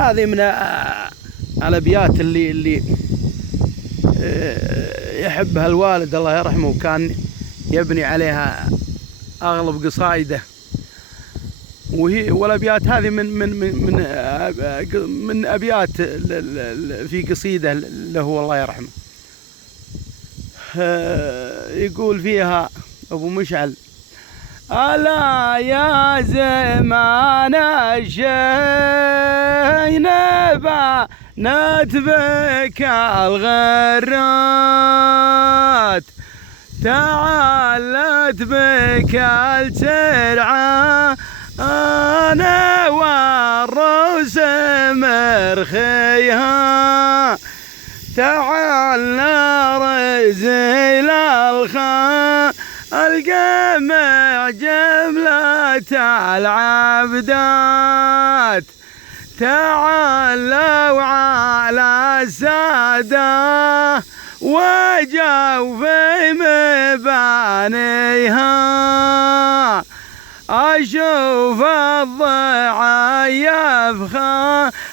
هذه من الأبيات اللي يحبها الوالد الله يرحمه، وكان يبني عليها أغلب قصائده. والأبيات هذه من أبيات في قصيدة له الله يرحمه. يقول فيها أبو مشعل: ألا يا زمان الشينبة نتبك الغرات، تعالت بك الترعى أنا والروس مرخيها، تعالى رزيل القمع جملة العبدات، تعالوا على السادة وجوا في مبانيها، أشوف الضعايف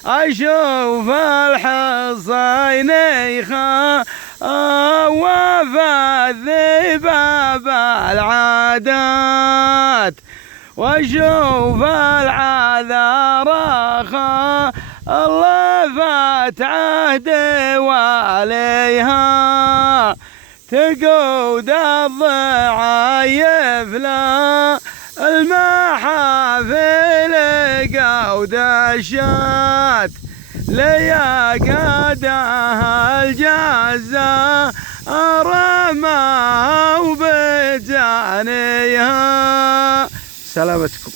أشوف الحصين وفى الذباب العادات، واشوف العذار الله فات عهده وعليها، تقود الضعايف لا المحافل قود الشات، ليا قادها الجزاء رماه وبجانيها. سلامتكم.